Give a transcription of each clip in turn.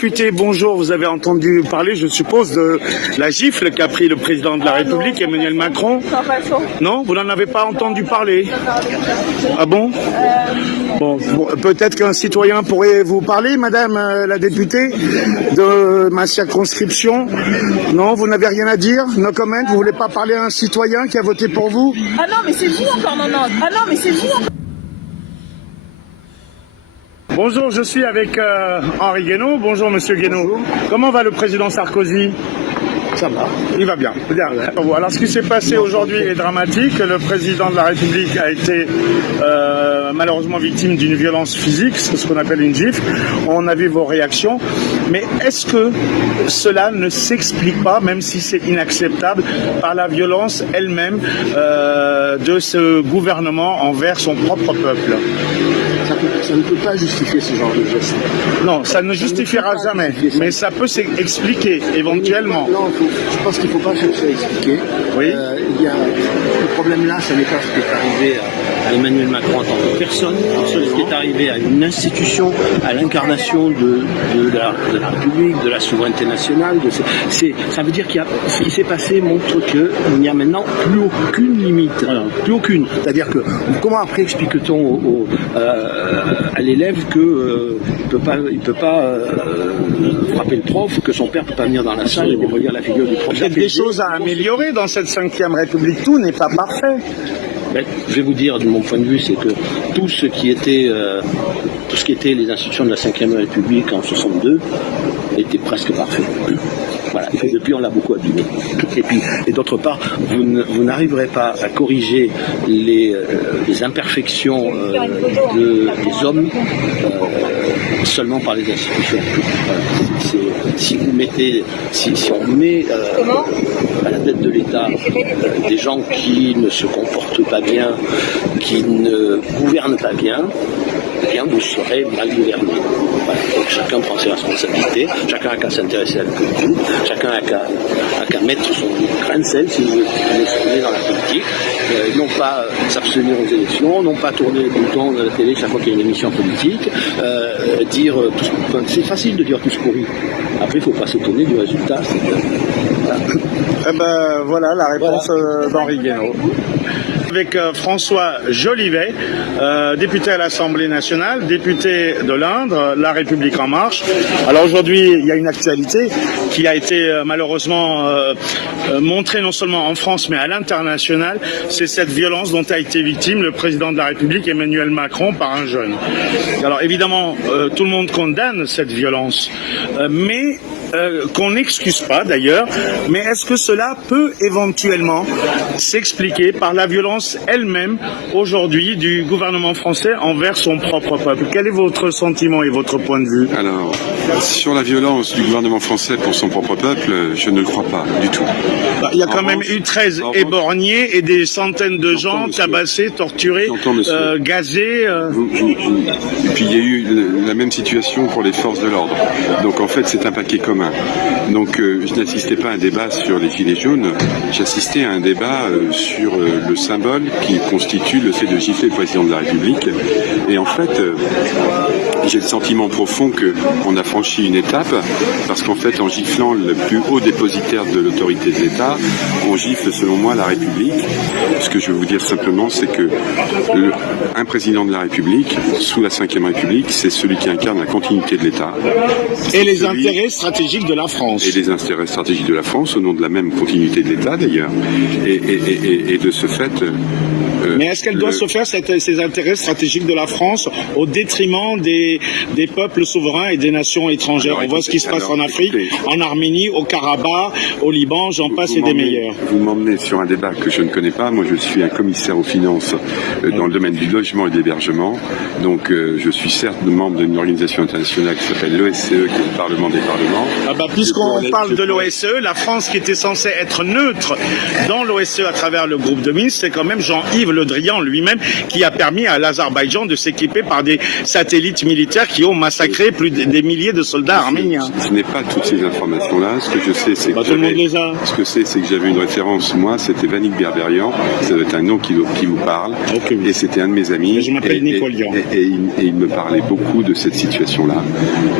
Député, bonjour, vous avez entendu parler, je suppose, de la gifle qu'a pris le président de la République, Emmanuel Macron. Non, vous n'en avez pas entendu parler. Ah bon? Bon, peut-être qu'un citoyen pourrait vous parler, madame la députée, de ma circonscription. Non, vous n'avez rien à dire? No comment? Vous voulez pas parler à un citoyen qui a voté pour vous? Ah non, mais c'est vous encore, non, non. Ah non, mais c'est vous encore. Bonjour, je suis avec Henri Guénaud. Bonjour, monsieur Guénaud. Bonjour. Comment va le président Sarkozy? Ça va. Il va bien. Alors, ce qui s'est passé aujourd'hui est dramatique. Le président de la République a été malheureusement victime d'une violence physique, c'est ce qu'on appelle une gifle. On a vu vos réactions. Mais est-ce que cela ne s'explique pas, même si c'est inacceptable, par la violence elle-même de ce gouvernement envers son propre peuple? Ça ne peut pas justifier ce genre de geste. Non, ça ne justifiera jamais, mais ça peut s'expliquer éventuellement. Non, je pense qu'il ne faut pas chercher à expliquer. Oui. Le problème là, ce n'est pas ce qui est arrivé à Emmanuel Macron en tant que personne, c'est ce qui est arrivé à une institution, à l'incarnation de la République, de la souveraineté nationale. Ça veut dire ce qui s'est passé montre qu'il n'y a maintenant plus aucune limite, plus aucune. C'est-à-dire que comment après explique-t-on à l'élève qu'il ne peut pas frapper le prof, que son père ne peut pas venir dans la salle et démolir la figure du prof? Il y a des choses à améliorer dans cette 5e République. Tout n'est pas parfait. Ben, je vais vous dire, de mon point de vue, c'est que tout ce qui était les institutions de la 5e République en 62 était presque parfait. Voilà. Et depuis, on l'a beaucoup abîmé. Et d'autre part, vous n'arriverez pas à corriger les imperfections des hommes seulement par les institutions. Si on met à la tête de l'État des gens qui ne se comportent pas bien, qui ne gouvernent pas bien, eh bien vous serez mal gouverné. Voilà. Donc chacun prend ses responsabilités, chacun a qu'à s'intéresser à la politique, chacun a qu'à mettre son grain de sel si vous voulez dans la politique, non pas s'abstenir aux élections, non pas tourner les boutons de la télé chaque fois qu'il y a une émission politique, dire tout ce qu'on... C'est facile de dire tout ce qu'on rit. Après, il ne faut pas s'étonner du résultat. Voilà. Eh ben, voilà la réponse d'Henri Guénaud. Avec François Jolivet, député à l'Assemblée nationale, député de l'Indre, La République en marche. Alors aujourd'hui, il y a une actualité qui a été malheureusement montrée non seulement en France mais à l'international, c'est cette violence dont a été victime le président de la République Emmanuel Macron par un jeune. Alors évidemment, tout le monde condamne cette violence, mais qu'on n'excuse pas d'ailleurs, mais est-ce que cela peut éventuellement s'expliquer par la violence elle-même aujourd'hui du gouvernement français envers son propre peuple? Quel est votre sentiment et votre point de vue? Alors, sur la violence du gouvernement français pour son propre peuple, je ne le crois pas du tout. Il y a quand même eu 13 éborgnés et des centaines de gens tabassés, torturés, gazés. Et puis il y a eu la même situation pour les forces de l'ordre. Donc en fait, c'est un paquet commun. Donc je n'assistais pas à un débat sur les gilets jaunes, j'assistais à un débat sur le symbole qui constitue le fait de gifler le président de la République. Et en fait, j'ai le sentiment profond qu'on a franchi une étape, parce qu'en fait, en giflant le plus haut dépositaire de l'autorité de l'État, on gifle selon moi la République. Ce que je veux vous dire simplement, c'est que un président de la République, sous la 5e République, c'est celui qui incarne la continuité de l'État. Et les intérêts stratégiques de la France. Et les intérêts stratégiques de la France, au nom de la même continuité de l'État d'ailleurs. Et de ce fait... Mais est-ce qu'elle doit se faire ces intérêts stratégiques de la France au détriment des peuples souverains et des nations étrangères? On voit ce qui se passe en Afrique, en Arménie, au Karabakh, au Liban, j'en passe et des meilleurs. Vous m'emmenez sur un débat que je ne connais pas. Moi, je suis un commissaire aux finances dans le domaine du logement et de l'hébergement. Donc, je suis certes membre d'une organisation internationale qui s'appelle l'OSCE, qui est le Parlement des parlements. Ah bah, puisqu'on parle de l'OSCE, la France qui était censée être neutre dans l'OSCE à travers le groupe de Minsk, c'est quand même Jean-Yves Le Drian lui-même qui a permis à l'Azerbaïdjan de s'équiper par des satellites militaires qui ont massacré plus des milliers de soldats arméniens. Je n'ai pas toutes ces informations-là. Ce que je sais, c'est que Tout le monde les a. ce que c'est que j'avais une référence. Moi, c'était Vanik Berberian. Ça doit être un nom qui vous parle. Ok. Et c'était un de mes amis. Je m'appelle Nicolian. Et il me parlait beaucoup de cette situation-là.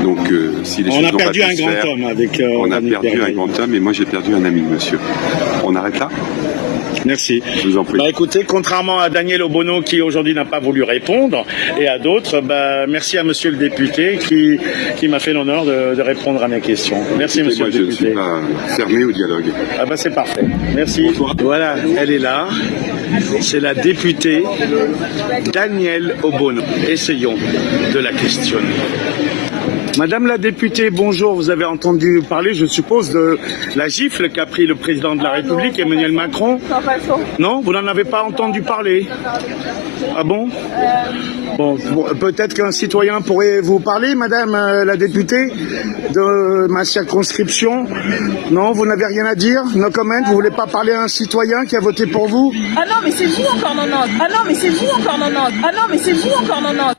Donc, si les On choses a n'ont pas perdu pu un se grand faire, homme avec. on a Vanik perdu un Berberian. grand homme et moi j'ai perdu un ami, monsieur. On arrête là? Merci. Je vous en prie. Bah écoutez, contrairement à Daniel Obono qui aujourd'hui n'a pas voulu répondre et à d'autres, bah, merci à monsieur le député qui m'a fait l'honneur de répondre à mes questions. Merci monsieur Moi, le je ne député. suis pas fermé au dialogue. Ah bah c'est parfait. Merci. Voilà, elle est là. C'est la députée Daniel Obono. Essayons de la questionner. Madame la députée, bonjour. Vous avez entendu parler, je suppose, de la gifle qu'a pris le président de la République, Emmanuel Macron. Non, vous n'en avez pas entendu parler. Ah bon? Bon, peut-être qu'un citoyen pourrait vous parler, madame la députée, de ma circonscription. Non, vous n'avez rien à dire? No comment? Vous voulez pas parler à un citoyen qui a voté pour vous? Ah non, mais c'est vous encore, non, non. Ah non, mais c'est vous encore, non, non. Ah non, mais c'est vous encore, non, non.